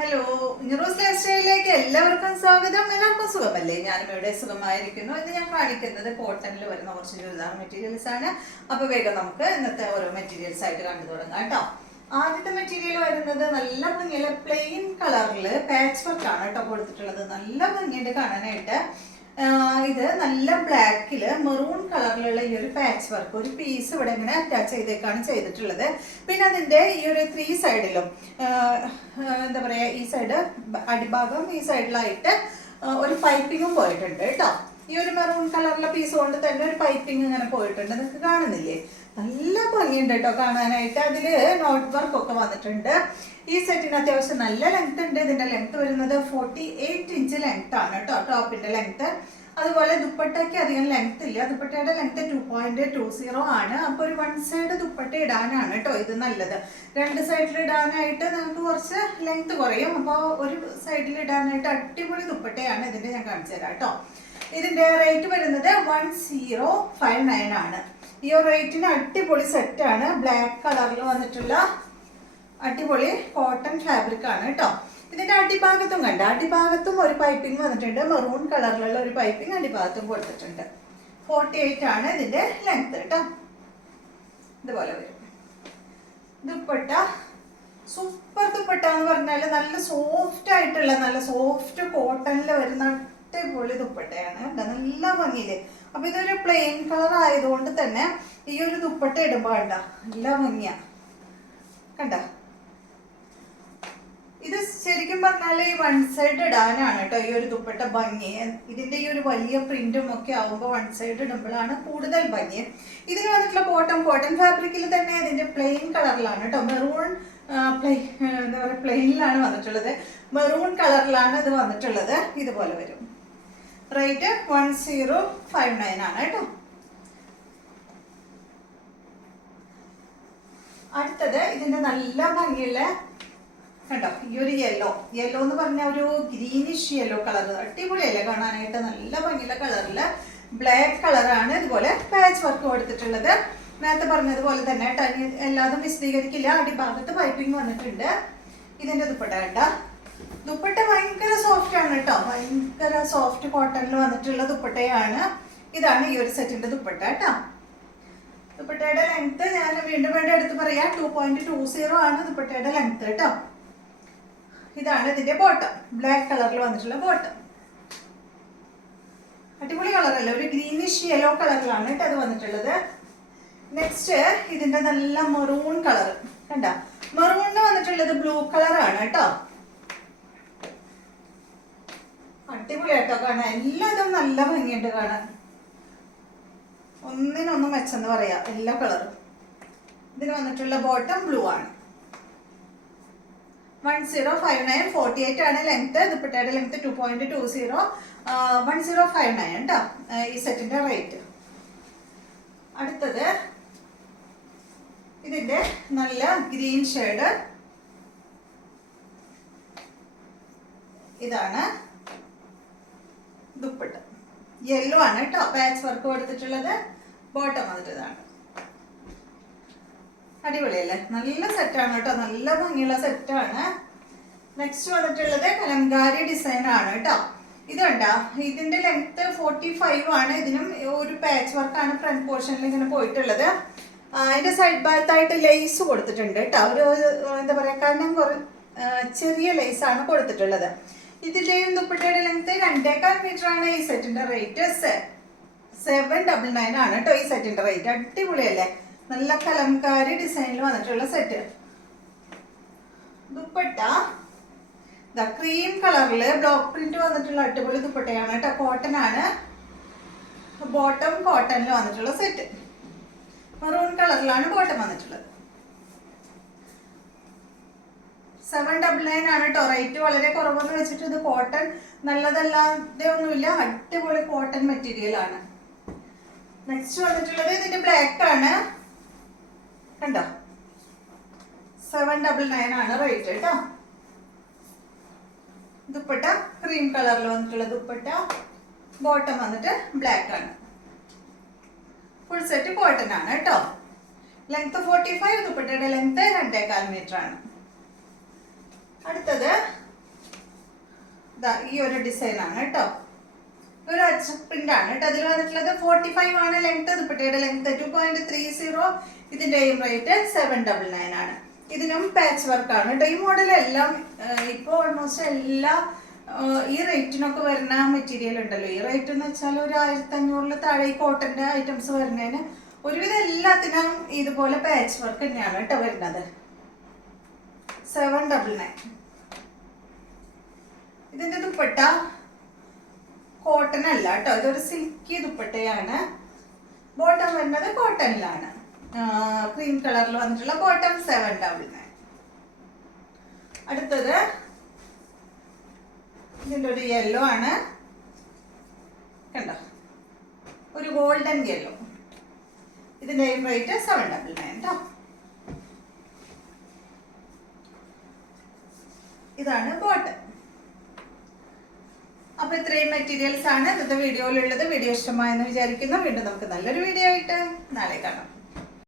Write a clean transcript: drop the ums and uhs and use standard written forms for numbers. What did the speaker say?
Hello, നിറൂസ് life സ്റ്റൈലിലേക്ക് എല്ലാവർക്കും സ്വാഗതം. എല്ലാവർക്കും സുഖമല്ലേ? ഞാനും ഇവിടെ സുഖമായിരിക്കുന്നു. ഇന്ന് ഞാൻ കാണിക്കുന്നത് കോട്ടണിൽ വരുന്ന കുറച്ച് ചുരിദാർ മെറ്റീരിയൽസ് ആണ്. അപ്പൊ വേഗം നമുക്ക് ഇന്നത്തെ ഓരോ മെറ്റീരിയൽസ് ആയിട്ട് കണ്ടു തുടങ്ങാം കേട്ടോ. ആദ്യത്തെ മെറ്റീരിയൽ വരുന്നത് നല്ല ഭംഗിയുള്ള പ്ലെയിൻ കളറില് പാച്ച് വർക്ക് ആണ് കേട്ടോ കൊടുത്തിട്ടുള്ളത്. നല്ല ഭംഗിയുണ്ട് കാണാനായിട്ട്. ഇത് നല്ല ബ്ലാക്കില് മെറൂൺ കളറിലുള്ള ഈ ഒരു പാച്ച് വർക്ക് ഒരു പീസ് ഇവിടെ ഇങ്ങനെ അറ്റാച്ച് ചെയ്തേക്കാണ് ചെയ്തിട്ടുള്ളത്. പിന്നെ അതിന്റെ ഈ ഒരു 3 സൈഡിലും എന്താ പറയാ, ഈ സൈഡ് അടിഭാഗം ഈ സൈഡിലായിട്ട് ഒരു പൈപ്പിങ്ങും പോയിട്ടുണ്ട് കേട്ടോ. ഈ ഒരു മെറൂൺ കളറിലെ പീസ് കൊണ്ട് തന്നെ ഒരു പൈപ്പിംഗ് ഇങ്ങനെ പോയിട്ടുണ്ട്. നിങ്ങൾക്ക് കാണുന്നില്ലേ? നല്ല ഭംഗിയുണ്ട് കേട്ടോ കാണാനായിട്ട്. അതില് നോട്ട് വർക്ക് ഒക്കെ വന്നിട്ടുണ്ട്. ഈ സെറ്റിന് അത്യാവശ്യം നല്ല ലെങ്ത് ഉണ്ട്. ഇതിന്റെ ലെങ്ത് വരുന്നത് 48 ഇഞ്ച് ലെങ്ത് ആണ് കേട്ടോ, ടോപ്പിന്റെ ലെങ്ത്. അതുപോലെ ദുപ്പട്ടയ്ക്ക് അധികം ലെങ്ത് ഇല്ല. ദുപ്പട്ടയുടെ ലെങ്ത് 2.20 ആണ്. അപ്പൊ ഒരു 1 സൈഡ് ദുപ്പട്ട ഇടാനാണ് കേട്ടോ ഇത് നല്ലത്. 2 സൈഡിൽ ഇടാനായിട്ട് നിങ്ങൾക്ക് കുറച്ച് ലെങ്ത് കുറയും. അപ്പോൾ ഒരു സൈഡിൽ ഇടാനായിട്ട് അടിപൊളി ദുപ്പട്ടയാണ് ഇതിന്റെ. ഞാൻ കാണിച്ചു തരാം കേട്ടോ. ഇതിന്റെ റേറ്റ് വരുന്നത് 1059 ആണ്. ഈ ഒരു റേറ്റിന് അടിപൊളി സെറ്റാണ്. ബ്ലാക്ക് കളറിൽ വന്നിട്ടുള്ള അടിപൊളി കോട്ടൺ ഫാബ്രിക് ആണ് കേട്ടോ. ഇതിന്റെ അടിഭാഗത്തും കണ്ട, അടിഭാഗത്തും ഒരു പൈപ്പിംഗ് വന്നിട്ടുണ്ട്. മെറൂൺ കളറിലുള്ള ഒരു പൈപ്പിംഗ് അടിഭാഗത്തും കൊടുത്തിട്ടുണ്ട്. 48 ആണ് ഇതിന്റെ ലെങ്ത് കേട്ടോ. ഇതുപോലെ വരും. ദുപ്പട്ട സൂപ്പർ ദുപ്പട്ട എന്ന് പറഞ്ഞാൽ നല്ല സോഫ്റ്റ് ആയിട്ടുള്ള, നല്ല സോഫ്റ്റ് കോട്ടണിൽ വരുന്ന അടിപൊളി ദുപ്പട്ടയാണ്. നല്ല ഭംഗിയില്. അപ്പൊ ഇതൊരു പ്ലെയിൻ കളർ ആയതുകൊണ്ട് തന്നെ ഈ ഒരു ദുപ്പട്ട ഇടുമ്പോ കണ്ട നല്ല ഭംഗിയാ. കണ്ട, ഇത് ശരിക്കും പറഞ്ഞാല് ഈ 1 സൈഡ് ഇടാനാണ് കേട്ടോ ഈ ഒരു ദുപ്പട്ട ഭംഗി. ഇതിന്റെ ഈ ഒരു വലിയ പ്രിന്റും ഒക്കെ ആവുമ്പോൾ 1 സൈഡ് ഇടുമ്പോഴാണ് കൂടുതൽ ഭംഗി. ഇതിന് വന്നിട്ടുള്ള കോട്ടൺ ഫാബ്രിക്കിൽ തന്നെ ഇതിന്റെ പ്ലെയിൻ കളറിലാണ് കേട്ടോ. മെറൂൺ എന്താ പറയുക, പ്ലെയിനിലാണ് വന്നിട്ടുള്ളത്. മെറൂൺ കളറിലാണ് ഇത് വന്നിട്ടുള്ളത്. ഇതുപോലെ വരും. റേറ്റ് 1059 ആണ് കേട്ടോ. അടുത്തത് ഇതിന്റെ നല്ല ഭംഗിയുള്ള കണ്ടോ, ഈ ഒരു യെല്ലോ എന്ന് പറഞ്ഞ ഒരു ഗ്രീനിഷ് യെല്ലോ കളർ. അടിപൊളിയല്ലേ കാണാനായിട്ട്? നല്ല ഭംഗിയുള്ള കളറില് ബ്ലാക്ക് കളറാണ്. ഇതുപോലെ പാച്ച് വർക്ക് കൊടുത്തിട്ടുള്ളത്. നേരത്തെ പറഞ്ഞതുപോലെ തന്നെ എല്ലാതും വിശദീകരിക്കില്ല. അടിഭാഗത്ത് പൈപ്പിംഗ് വന്നിട്ടുണ്ട്. ഇതിന്റെ ദുപ്പട്ട കണ്ട, ദുപ്പട്ട ഭയങ്കര സോഫ്റ്റ് ആണ് കേട്ടോ. ഭയങ്കര സോഫ്റ്റ് കോട്ടണിൽ വന്നിട്ടുള്ള ദുപ്പട്ടയാണ്. ഇതാണ് ഈ ഒരു സെറ്റിന്റെ ദുപ്പട്ട കേട്ടോ. ദുപ്പട്ടയുടെ ലെങ്ത് ഞാൻ വീണ്ടും എടുത്ത് പറയാം, 2.20 ആണ് ദുപ്പട്ടയുടെ ലെങ്ത് കേട്ടോ. ഇതാണ് ഇതിന്റെ ബോട്ടം, ബ്ലാക്ക് കളറിൽ വന്നിട്ടുള്ള ബോട്ടം. അടിപൊളി കളറല്ല, ഒരു ഗ്രീനിഷ് യെല്ലോ കളറിലാണ് കേട്ടോ അത് വന്നിട്ടുള്ളത്. നെക്സ്റ്റ് ഇതിന്റെ നല്ല മെറൂൺ കളർ കണ്ട. മെറൂണിന് വന്നിട്ടുള്ളത് ബ്ലൂ കളറാണ് കേട്ടോ. അടിപൊളിയായിട്ടോ കാണാൻ. എല്ലാതും നല്ല ഭംഗിയുണ്ട് കാണാൻ. ഒന്നിനൊന്നും മെച്ചെന്ന് പറയാം എല്ലാ കളറും. ഇതിന് വന്നിട്ടുള്ള ബോട്ടം ബ്ലൂ ആണ്. 1059, 48 ആണ് ലെങ്ത്. ദുപ്പട്ടയുടെ ലെങ്ത് 2.20, 1059 കേട്ടോ ഈ സെറ്റിന്റെ റേറ്റ്. അടുത്തത് ഇതിന്റെ നല്ല ഗ്രീൻ ഷെയ്ഡ്. ഇതാണ് ദുപ്പട്ട. യെല്ലോ ആണ് കേട്ടോ. പാച്ച് വർക്ക് കൊടുത്തിട്ടുള്ളത്. ബോട്ടം വന്നിട്ടതാണ്. അടിപൊളിയല്ലേ? നല്ല സെറ്റാണ് കേട്ടോ. നല്ല ഭംഗിയുള്ള സെറ്റാണ്. നെക്സ്റ്റ് വന്നിട്ടുള്ളത് കലംകാരി ഡിസൈൻ ആണ് കേട്ടോ. ഇത് കണ്ട, ഇതിന്റെ ലെങ്ത് 45 ആണ്. ഇതിനും ഒരു പാച്ച് വർക്കാണ് ഫ്രണ്ട് പോർഷനിൽ ഇങ്ങനെ പോയിട്ടുള്ളത്. അതിന്റെ സൈഡ് ഭാഗത്തായിട്ട് ലേസ് കൊടുത്തിട്ടുണ്ട് കേട്ടോ. ഒരു എന്താ പറയാ, കനം ചെറിയ ലേസ് ആണ് കൊടുത്തിട്ടുള്ളത്. ഇതിന്റെയും ദുപ്പട്ടയുടെ ലെങ്ത് 2.25 മീറ്റർ ആണ്. ഈ സെറ്റിന്റെ റേറ്റ് 799 ആണ് കേട്ടോ ഈ സെറ്റിന്റെ റേറ്റ്. അടിപൊളിയല്ലേ? നല്ല കലംകാരി ഡിസൈനിൽ വന്നിട്ടുള്ള സെറ്റ്. ദുപ്പട്ട ക്രീം കളറില് ബ്ലോക്ക് പ്രിന്റ് വന്നിട്ടുള്ള അടിപൊളി ദുപ്പട്ടയാണ് കേട്ടോ. കോട്ടൺ ആണ്. ബോട്ടം കോട്ടണിൽ വന്നിട്ടുള്ള സെറ്റ്. മെറൂൺ കളറിലാണ് ബോട്ടം വന്നിട്ടുള്ളത്. 799 ആണ് കേട്ടോ റേറ്റ്. വളരെ കുറവെന്ന് വെച്ചിട്ട് ഇത് കോട്ടൺ നല്ലതല്ലാതെ ഒന്നുമില്ല. അടിപൊളി കോട്ടൺ മെറ്റീരിയൽ ആണ്. നെക്സ്റ്റ് വന്നിട്ടുള്ളത് ഇതിന്റെ ബ്ലാക്ക് ആണ് കണ്ടോ. 799 ആണ് റേറ്റ് കേട്ടോ. ദുപ്പട്ട ക്രീം കളറിൽ വന്നിട്ടുള്ള ദുപ്പട്ട. ബോട്ടം വന്നിട്ട് ബ്ലാക്ക് ആണ്. ഫുൾ സെറ്റ് കോട്ടൺ ആണ് കേട്ടോ. ലെങ്ത് 45, ദുപ്പട്ടയുടെ ലെങ്ത് 2.25 മീറ്റർ ആണ്. അടുത്തത് ഈ ഒരു ഡിസൈൻ ആണ് കേട്ടോ. ഒരു അച്ച് പ്രിന്റ് ആണ് കേട്ടോ. അതിൽ വന്നിട്ടുള്ളത് 45 ആണ് ലെങ്ത്. ദുപ്പട്ടയുടെ ലെങ്ത് 2.30. ഇതിന്റെയും റേറ്റ് 799 ആണ്. ഇതിനും പാച്ച് വർക്ക് ആണ് കേട്ടോ. ഈ മോഡൽ എല്ലാം ഇപ്പോൾ ഓൾമോസ്റ്റ് എല്ലാ ഈ റേറ്റിനൊക്കെ വരുന്ന മെറ്റീരിയൽ ഉണ്ടല്ലോ. ഈ റേറ്റ് എന്ന് വെച്ചാൽ ഒരു 1500 താഴെ ഈ കോട്ടന്റെ ഐറ്റംസ് വരുന്നതിന് ഒരുവിധം എല്ലാത്തിനും ഇതുപോലെ പാച്ച് വർക്ക് തന്നെയാണ് കേട്ടോ വരുന്നത്. 799. ഇതിന്റെ ദുപ്പട്ട കോട്ടൺ അല്ല കേട്ടോ, ഇതൊരു സിൽക്കി ദുപ്പട്ടയാണ്. ബോട്ടം വരുന്നത് കോട്ടണിലാണ്. ക്രീം കളറിൽ വന്നിട്ടുള്ള ബോട്ടം 799. അടുത്തത് ഇതിൻ്റെ ഒരു യെല്ലോ ആണ് കണ്ടോ, ഒരു ഗോൾഡൻ യെല്ലോ. ഇതിന്റെ റേറ്റ് 799 കേട്ടോ. ഇതാണ് ബോട്ടം. അപ്പൊ ഇത്രയും മെറ്റീരിയൽസ് ആണ് ഇന്നത്തെ വീഡിയോയിലുള്ളത്. വീഡിയോ ഇഷ്ടമായെന്ന് വിചാരിക്കുന്നു. വീണ്ടും നമുക്ക് നല്ലൊരു വീഡിയോ ആയിട്ട് നാളെ കാണാം.